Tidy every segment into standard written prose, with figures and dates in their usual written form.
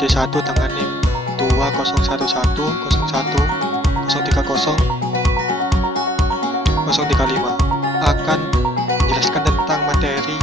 C1 dengan NIM 201101030 akan menjelaskan tentang materi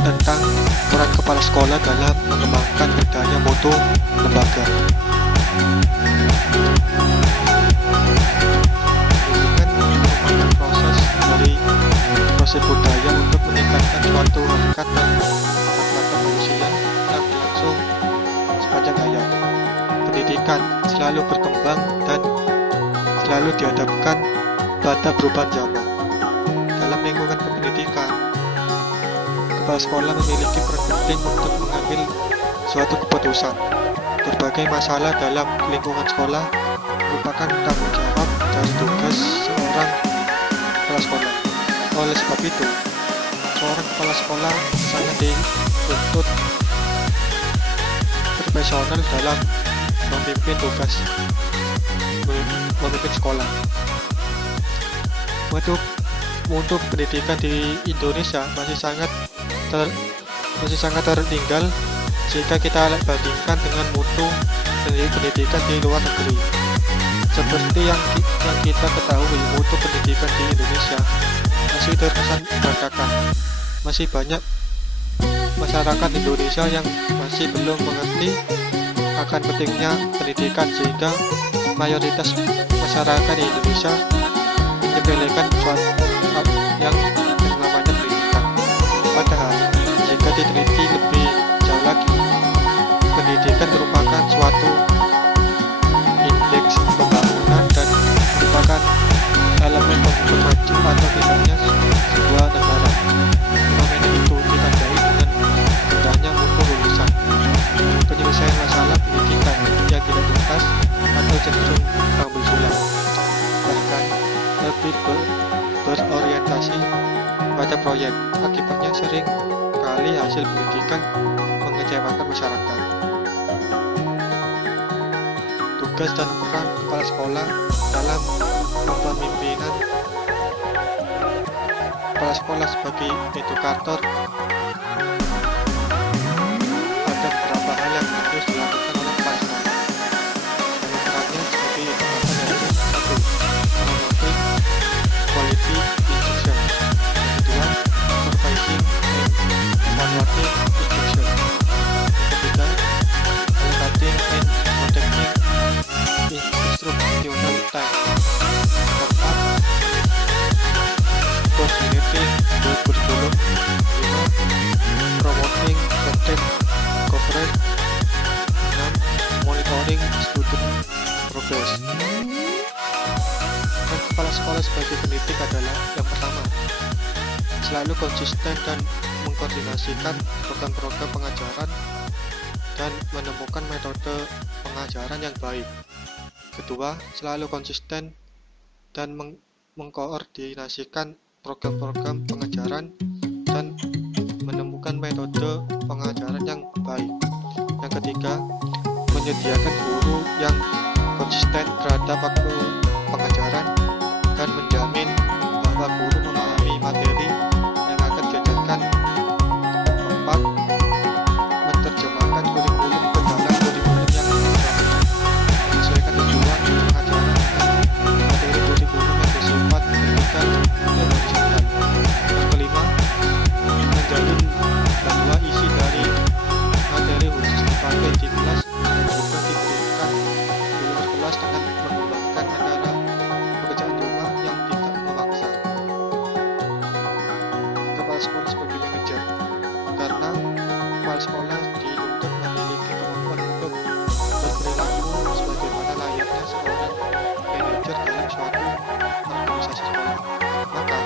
tentang peran kepala sekolah dalam mengembangkan budaya mutu lembaga. Pendidikan merupakan proses budaya untuk meningkatkan suatu harkat dan martabat manusia yang berlangsung sepanjang hayat. Pendidikan selalu berkembang dan selalu dihadapkan pada perubahan zaman. Dalam lingkungan pendidikan, kepala sekolah memiliki peran penting untuk mengambil suatu keputusan. Berbagai masalah dalam lingkungan sekolah merupakan tanggung jawab dan tugas seorang kepala sekolah. Oleh sebab itu, seorang kepala sekolah sangat dituntut profesional dalam memimpin tugas memimpin sekolah. Untuk pendidikan di Indonesia masih sangat tertinggal jika kita bandingkan dengan mutu pendidikan di luar negeri. Seperti yang kita ketahui, mutu pendidikan di Indonesia masih terkesan berantakan. Masih banyak masyarakat Indonesia yang masih belum mengerti akan pentingnya pendidikan, sehingga mayoritas masyarakat di Indonesia menyepelekan yang namanya pendidikan. Padahal jika diteliti lebih jauh lagi, pendidikan merupakan suatu indeks pembangunan dan merupakan elemen pengukur maju atau tidaknya sebuah negara. Fenomena itu ditandai dengan rendahnya mutu lulusan, penyelesaian masalah pendidikan yang tidak tuntas atau cenderung ambil sulam, bahkan lebih berorientasi pada proyek. Akibatnya sering kali hasil pendidikan mengecewakan masyarakat. Tugas dan peran kepala sekolah dalam kepemimpinan. Kepala sekolah sebagai edukator, ada beberapa hal yang harus dilakukan oleh kepala sekolah. Perannya sebagai edukator yaitu: 1. Promoting quality instruction. 2. Supervising and evaluating instruction. 3. Allocating and protecting instructional time. 4. Coordinating the curriculum. 5. Promoting content coverage. 6. Monitoring student progress. Dan kepala sekolah sebagai pendidik adalah: yang pertama, selalu konsisten dan mengkoordinasikan program-program pengajaran dan menemukan metode pengajaran yang baik. Kedua, selalu konsisten dan mengkoordinasikan program-program pengajaran dan menemukan metode pengajaran yang baik. Yang ketiga, menyediakan guru yang konsisten terhadap waktu pengajaran dan menjamin bahwa guru memahami materi yang akan diajarkan. Keempat, menerjemahkan kurikulum ke dalam kurikulum yang menyesuaikan tujuan pengajaran dengan materi kurikulum yang bersifat vertikal dan horizontal. Yang kelima, menjalin bahwa isi dari materi khusus dipakai di kelas dan juga diberikan di luar kelas dengan mengembangkan antara pekerjaan rumah yang tidak memaksa. Kepala sekolah sebagai manajer, karena kepala sekolah dituntut memiliki kemampuan untuk berperilaku sebagaimana layaknya seorang manajer dalam suatu organisasi sekolah. Maka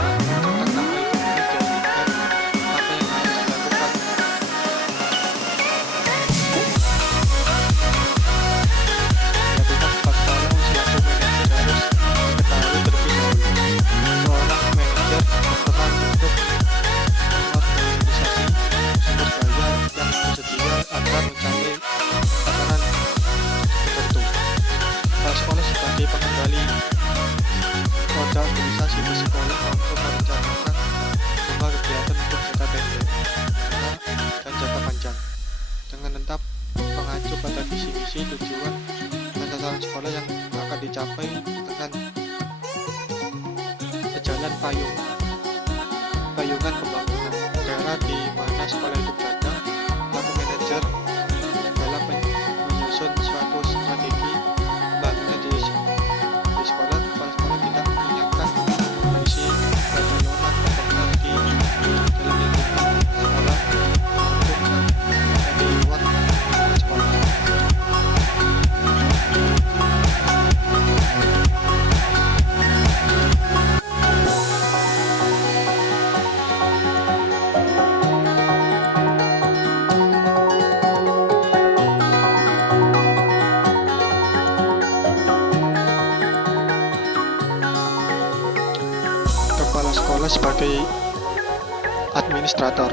tentang apa itu manajer dan apa yang harus dilakukan. Kepala sekolah selaku manajer harus diketahui terlebih dahulu. Seorang manajer berperan untuk payung payungan pembangunan daerah di mana sekolah itu berada, lalu manajer dalam menyusun suatu strategi pembangunan di sekolah. Kepala sekolah tidak menyiapkan misi pembangunan di dalam lingkungan sekolah maupun di luar sekolah. Kepala sekolah sebagai administrator.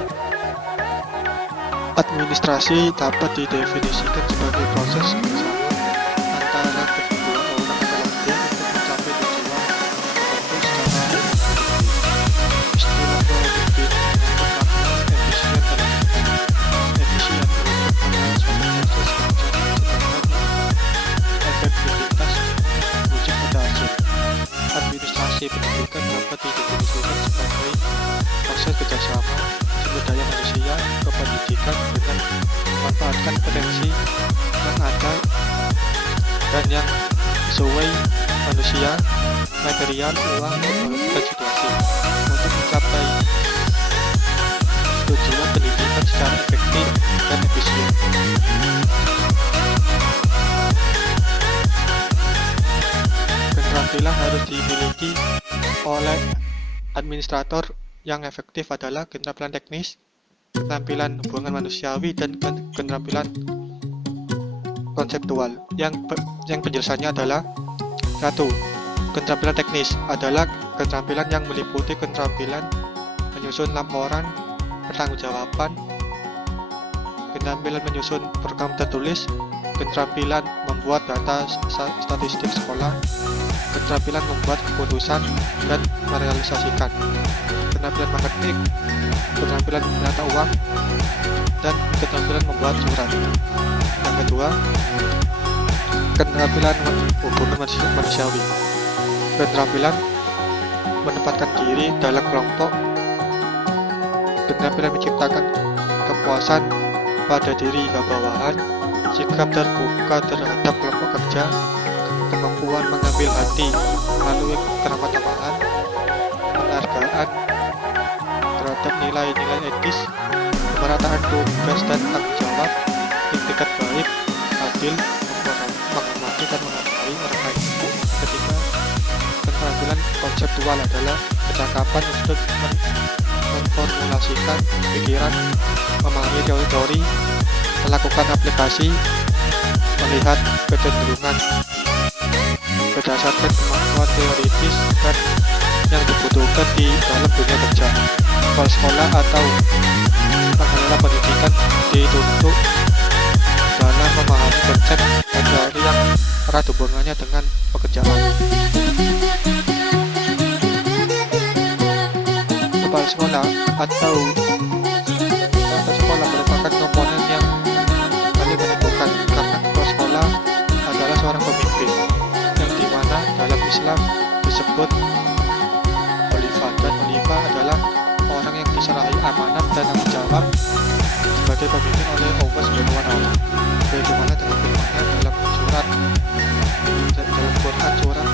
Administrasi dapat didefinisikan sebagai proses bersama antara kedua orang atau lebih untuk mencapai tujuan tertentu secara efektif. Istilah produktif bermakna efisien dan efisien untuk pada suatu proses kerja, sedangkan efektivitas merujuk pada hasil. Administrasi pendidikan dapat didefinisikan sebagai proses kerjasama sumber daya manusia ke pendidikan dengan memanfaatkan potensi yang ada dan yang sesuai manusia, material, uang, teknologi, dan situasi untuk mencapai tujuan pendidikan secara efektif dan efisien. Keterampilan harus dimiliki oleh administrator yang efektif adalah keterampilan teknis, keterampilan hubungan manusiawi, dan keterampilan konseptual. Yang penjelasannya adalah 1. Keterampilan teknis adalah keterampilan yang meliputi keterampilan menyusun laporan pertanggungjawaban, keterampilan menyusun program tertulis, keterampilan membuat data statistik sekolah, keterampilan membuat keputusan dan merealisasikan, keterampilan marketing, keterampilan menata uang, dan keterampilan membuat surat. Yang kedua, keterampilan hubungan manusiawi, keterampilan menempatkan diri dalam kelompok, keterampilan menciptakan kepuasan pada diri bawahan, sikap terbuka terhadap kelompok kerja, kemampuan mengambil hati melalui keramatan tambahan, penghargaan terhadap nilai-nilai etis, pemerataan tugas dan tanggung jawab, etikat baik, adil, menghormati dan menghargai orang lain. Ketiga, keterampilan konseptual adalah kecakapan untuk memformulasikan pikiran, memahami teori-teori, melakukan aplikasi, melihat kecenderungan berdasarkan kemampuan teoritis dan yang dibutuhkan di dalam dunia kerja. Kepala sekolah atau pengelola pendidikan dituntut dalam memahami konsep dan teori yang erat hubungannya dengan pekerjaan. Kepala sekolah atau sekolah merupakan komponen yang paling menentukan karena kepala sekolah adalah seorang pemimpin yang dimana dalam Islam disebut khalifah, dan khalifah adalah orang yang diserahi amanat dan tanggung jawab sebagai pemimpin oleh Allah Subhanahu wa Ta'ala. Bagaimana dalam firman-Nya dalam Quran surat